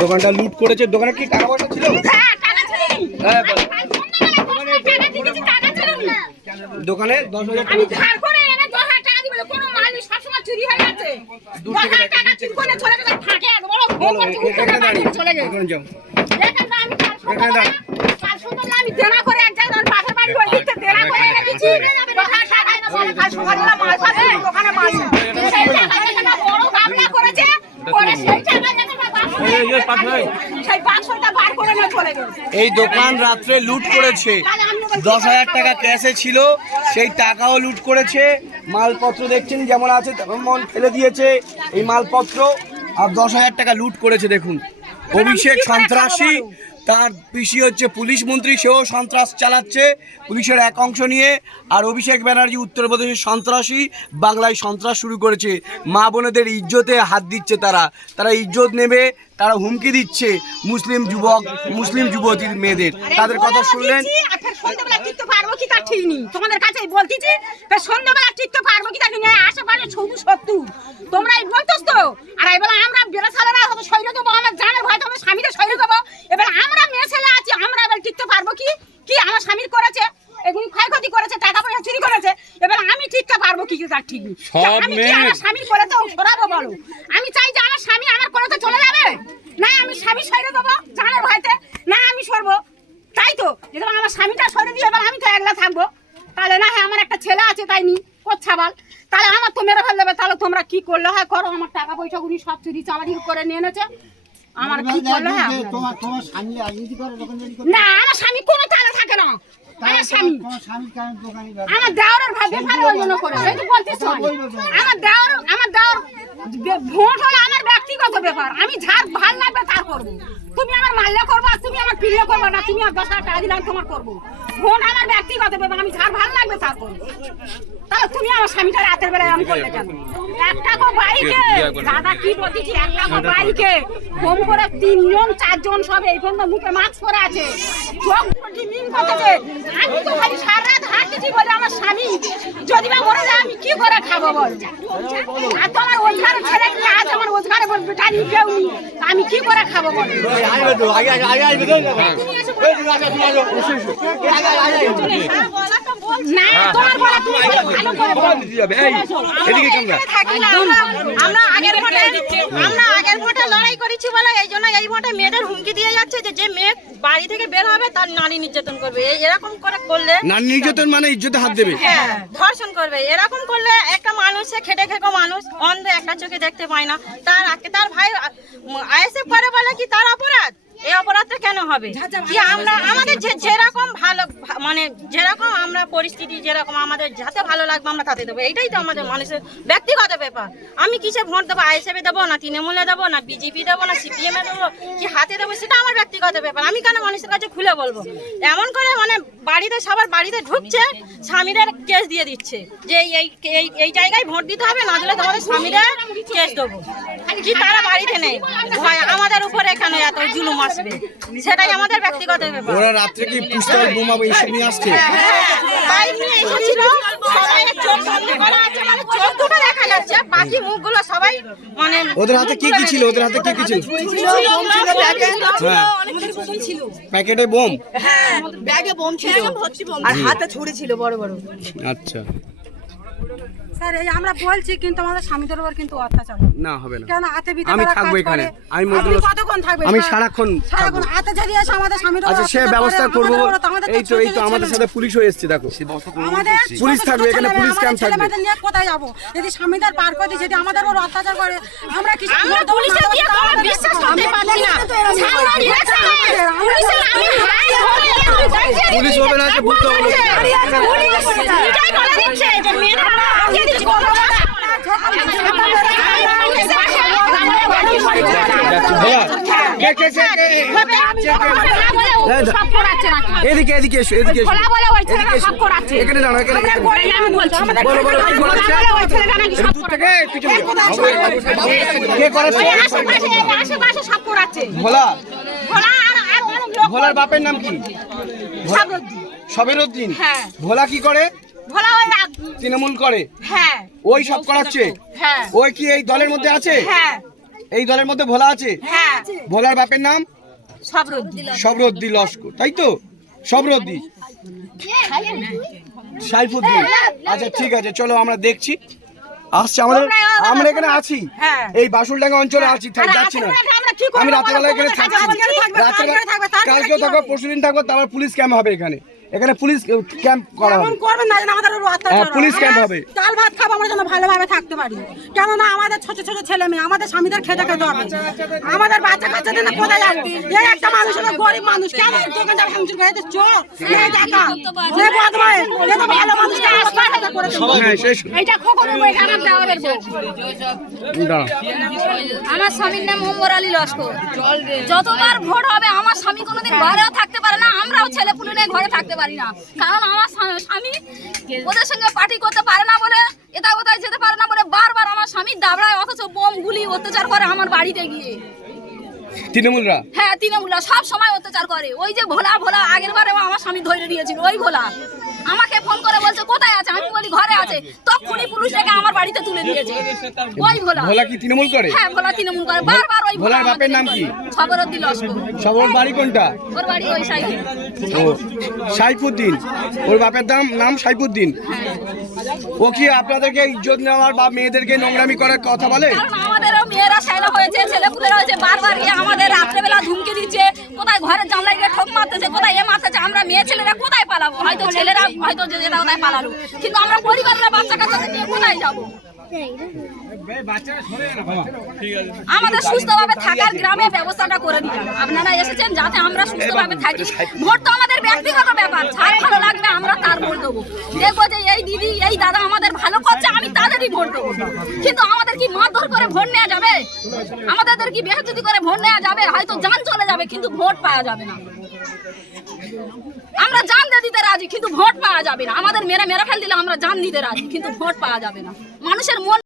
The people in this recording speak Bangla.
দোকানটা লুট করেছে। দোকানে কি টাকা পয়সা ছিল? দোকানে 10,000 টাকা এই দোকান রাত্রে লুট করেছে। 10,000 টাকা ক্যাশে ছিল, সেই টাকাও লুট করেছে। মালপত্র দেখছেন যেমন আছে তেমন ফেলে দিয়েছে এই মালপত্র, আর 10,000 টাকা লুট করেছে। দেখুন, অভিষেক সন্ত্রাসী, তার পিসি হচ্ছে পুলিশ মন্ত্রী, সেও সন্ত্রাস চালাচ্ছে পুলিশের এক অংশ নিয়ে। আর অভিষেক ব্যানার্জি উত্তরপ্রদেশের সন্ত্রাসী, বাংলায় সন্ত্রাস শুরু করেছে। মা বোনেদের ইজ্জতে হাত দিচ্ছে তারা ইজ্জত নেবে, তারা হুমকি দিচ্ছে মুসলিম যুবতীর মেয়েদের। তাদের কথা শুনলেন। সন্ধ্যাবেলা টিকতে পারবো কি তার ঠিক নেই, তোমাদের কাছে বলতেছি সন্ধ্যাবেলা টিকতে পারবো কি তার ঠিক নেই। আশেপাশে 70 তোমরা এই বলতেছ তো, আর এবার আমরা বেলা সালেরা হয়তো শরীরে দেবো, আমার জানের ভয় তো আমার স্বামীদের শরীরে দেবো। এবার আমরা মেয়ে ছেলে আছি, আমরা এবার টিকতে পারবো কি? কি আমার স্বামীর করেছে, এগুলি ক্ষয়ক্ষতি করেছে, টাকা পয়সা চুরি করেছে, এবার আমি টিকতে পারবো কি তার ঠিক নেই। আমি কি আমার স্বামীর করে তো সরাবো বলো? আমি চাই যে আমার স্বামী আমার করে তো চলে যাবে, না আমি স্বামী শরীরে দেবো জানের ভয়তে, না আমি সরবো। তাই তো যেটা আমার স্বামীটা সরে দিয়ে এবার আমি তো একলা থাকবো, তাহলে না হয় আমার একটা ছেলে আছে তাই নি কোচ্ছাবাল, তাহলে আমার তো মেরে ফেল দেবে। তাহলে তোমরা কি করলে হয় করো, আমার টাকা পয়সা গুলি সব চুরি চামারি করে নিয়ে এনেছে, আমার কি করলে হয়? না আমার স্বামী কোনো তালে থাকে না, আমার স্বামী আমার দেওরের ভাই বেফারে ওই জন্য করে এই তো বলতিস। আমার দেওর ভোট হলো আমার ব্যক্তিগত ব্যাপার, আমি যার ভাল লাগবে তার করবো। তুমি আমার মাল্য করবো আর তুমি আমার পিল্য করবো না, তুমি আর 10,000 টাকা দিলাম তোমার করবো। ভোট আমার ব্যক্তিগত ব্যাপার, আমি যার ভাল লাগবে তার করবো। তাহলে তুমি আমার স্বামীটা রাতের বেলায় আমি করলে কেন? একটা বাইকে দাদা কি বলতেছি, একটা বাইকে কম করে 3 জন 4 জন সব এই পর্যন্ত মুখে মাস্ক পরে আছে, চোখ মিন করতেছে। আমি তো খালি সারা রাত হাঁটতেছি বলে আমার স্বামী যদি বা মরে যায় আমি কি করে খাবো বল? আর তো আমার রোজগারের ছেলে নিয়ে আছে, আমার রোজগারে বেটা নিয়ে কেউ নেই, আমি কি করে খাবো বল? না তোমার বলা তুমি ভালো করে বল। আমরা আগের ভোটে লড়াই করেছি বলে এই জন্য এই ভোটে মেয়েদের হুমকি দিয়ে যাচ্ছে যে মেয়ে বাড়ি থেকে বের হবে তার নারী নির্যাতন করবে। এরকম করলে নারী নির্যাতন মানে ইজ্জতে হাত দেবে, হ্যাঁ ধর্ষণ করবে। এরকম করলে একটা মানুষ খেটে খেকো মানুষ অন্ধ, একটা চোখে দেখতে পায় না, তার ভাই আইএসএফ করে বলে কি তার অপরাধ? এই অপরাধটা কেন হবে? কি আমরা আমাদের যেরকম ভালো মানে যেরকম আমরা পরিস্থিতি যেরকম আমাদের যাতে ভালো লাগবে আমরা তাতে দেবো, এইটাই তো আমাদের মানুষের ব্যক্তিগত ব্যাপার। আমি কিসে ভোট দেবো, আইএসএফে দেবো না তৃণমূলে দেবো না বিজেপি দেবো না সিপিএম এ দেবো কি হাতে দেবো, সেটা আমার ব্যক্তিগত ব্যাপার। আমি কেন মানুষের কাছে খুলে বলবো? এমন করে মানে বাড়িতে সবার বাড়িতে ঢুকছে, স্বামীদের কেস দিয়ে দিচ্ছে যে এই জায়গায় ভোট দিতে হবে, না দিলে তোমাদের স্বামীদের কেস দেবো। কি তারা বাড়িতে নেই, ভয় আমাদের উপরে কেন এত জুলুম আসবে? সেটাই আমাদের ব্যক্তিগত ব্যাপার। ওরা রাতে কি পিস্তল বোমা এসব নিয়ে আসছে? বাইক নিয়ে এসেছিল, সবাই চোখ বন্ধ করা আছে, মানে চোখ দুটো দেখা যাচ্ছে, বাকি মুখগুলো সবাই মানে ওদের হাতে কি কি ছিল? ওদের হাতে কি কি ছিল? প্যাকেটে বোম, হ্যাঁ ব্যাগে বোম ছিল আর হাতে ছুরি ছিল বড় বড়। আচ্ছা স্যার এই আমরা বলছি কিন্তু আমাদের স্বামীদের উপর কিন্তু অত্যাচার না হবে না। কেন হাতে বিতে আমি থাকবো এখানে, আমি কতক্ষণ থাকবে? আমি সারাক্ষণ সারাক্ষণ হাতে যদি এসে আমাদের স্বামীদের আচ্ছা সে ব্যবস্থা করবো। এই তো আমাদের সাথে পুলিশ হয়ে এসেছে, দেখো পুলিশ থাকবে এখানে, পুলিশ ক্যাম্প থাকবে। নিয়ে কোথায় যাবো যদি স্বামীদের পার করে দিই, যদি আমাদের উপর অত্যাচার করে? আমরা কি পুলিশে দিয়ে কোনো বিশ্বাস করতে পারছি না। পুলিশ হবে না যে বুঝতে হবে। এটাই বলে দিচ্ছে যে মেয়েরা আগে দিচ্ছে এদিকে এদিকে এসো, এদিকে এসো, এদিকে এসো, এখানে দাঁড়াও, এখানে বলো বলো কি বলছে? দূর থেকে পিছনে কে করেছে? আশেপাশে সব করাচ্ছে। ভোলা, ভোলা আর ভোলার বাপের নাম কি? সবেরউদ্দিন। হ্যাঁ। ভোলা কি করে? ভোলা ওই তৃণমূল করে। হ্যাঁ ওই সব করাচ্ছে। হ্যাঁ ওই কি এই দলের মধ্যে আছে? হ্যাঁ এই দলের মধ্যে ভোলা আছে? হ্যাঁ ভোলার বাপের নাম সবরুদ্দি সবরদ্দি লস্কর, তাই তো? সবরদ্দি সাইফুদ্দিন। আচ্ছা ঠিক আছে, চলো আমরা দেখছি। আসছে আমাদের, আমরা এখানে আছি, হ্যাঁ। এই বাসুলডাঙ্গা অঞ্চলে আছি, যাচ্ছি না। আমরা কি করব? আমি রাত্রেবেলা এখানে থাকছি, রাত্রেবেলা কালকেও থাকবো, পরশুদিন থাকবো, তারপর পুলিশ ক্যাম্প হবে এখানে। এখানে পুলিশ ক্যাম্প করা হবে, এমন করবেন না যেন আমাদের উপর অত্যাচার হয়। পুলিশ ক্যাম্প হবে। চাল ভাত খাবো আমরা যেন ভালোভাবে থাকতে পারি, কেননা আমাদের ছোট ছোট ছেলে মেয়ে, আমাদের স্বামীদের খেতে খেতে হবে, আমাদের বাচ্চা কাচ্চাদের না কোথায় যাবে? এই একটা মানুষ হলো গরিব মানুষ, কেন দোকানদার ভাঙচুর করে এতে চোর এই টাকা এই বদমাই এ তো ভালো মানুষ কেন অত্যাচার করে দেবে? হ্যাঁ শেষ। এইটা খোকনের বই আমার দেওয়ারের বউ। দাঁড়াও। আমার স্বামীর নাম ওমর আলী লস্কর। যতবার ভোট হবে আমার স্বামী কোনোদিন ঘরেও থাকতে পারে না, আমরাও ছেলে পুলে নিয়ে ঘরে থাকতে পারি না, কারণ আমার স্বামী ওদের সঙ্গে পার্টি করতে পারে না বলে, এটা কোথায় যেতে পারে না বলে বারবার আমার স্বামী দাবড়ায়, অথচ বোম গুলি অত্যাচার করে আমার বাড়িতে গিয়ে। তৃণমূলরা? হ্যাঁ তৃণমূলরা সব সময় অত্যাচার করে। ওই যে ভোলা ভোলা আগের বারে আমার স্বামী ধরে দিয়েছিল, ওই ভোলা আমাকে ফোন করে বলছে কোথায় আছে, আমি বলি ঘরে আছে, তখনই পুলিশ ডেকে আমার বাড়িতে তুলে দিয়েছে। ওই ভোলা। ভোলা কি তৃণমূল করে? হ্যাঁ ভোলা তৃণমূল করে, বারবার ওই ভোলার বাপের নাম কি? সবরদ্দি লস্কর। সবর বাড়ি কোনটা? ওর বাড়ি ওই সাইডে। ও সাইফুদ্দিন, ওর বাপের নাম সাইফুদ্দিন। ও কি আপনাদেরকে ইজ্জত নেওয়ার বা মেয়েদেরকে নোংরামি করার কথা বলে? কারণ আমাদেরও মেয়েরা সাইলা হয়েছে, ছেলেপুলেরা হয়েছে, বারবার গিয়ে আমাদের রাত্রেবেলা ধুমকি দিচ্ছে, কোথায় ঘরের জানলায় গিয়ে ঠোক মারতেছে, কোথায় এ মারতেছে। আমরা মেয়ে ছেলেরা কোথায় পালাবো? হয়তো ছেলেরা হয়তো যেটা কোথায় পালালো, কিন্তু আমরা পরিবারের বাচ্চা কাচ্চাদের নিয়ে কোথায় যাবো? আমাদের সুস্থভাবে থাকার গ্রামে ব্যবস্থাটা করে দিলাম, আপনারা এসেছেন যাতে আমরা সুস্থভাবে থাকি। ভোট তো আমাদের ব্যক্তিগত ব্যাপার, যার ভালো লাগবে আমরা তার ভোট দেবো। দেখবো যে এই দিদি এই দাদা আমাদের ভালো করছে, আমি তাদেরই ভোট দেবো। কিন্তু আমাদের কি মারধর করে ভোট নেওয়া যাবে? আমাদের কি বেহুদুদি করে ভোট নেওয়া যাবে? হয়তো জান চলে যাবে কিন্তু ভোট পাওয়া যাবে না। আমরা জান দিতে রাজি কিন্তু ভোট পাওয়া যাবে না। আমাদের মেরে ফেল দিলে আমরা জান দিতে রাজি কিন্তু ভোট পাওয়া যাবে না। মানুষের মন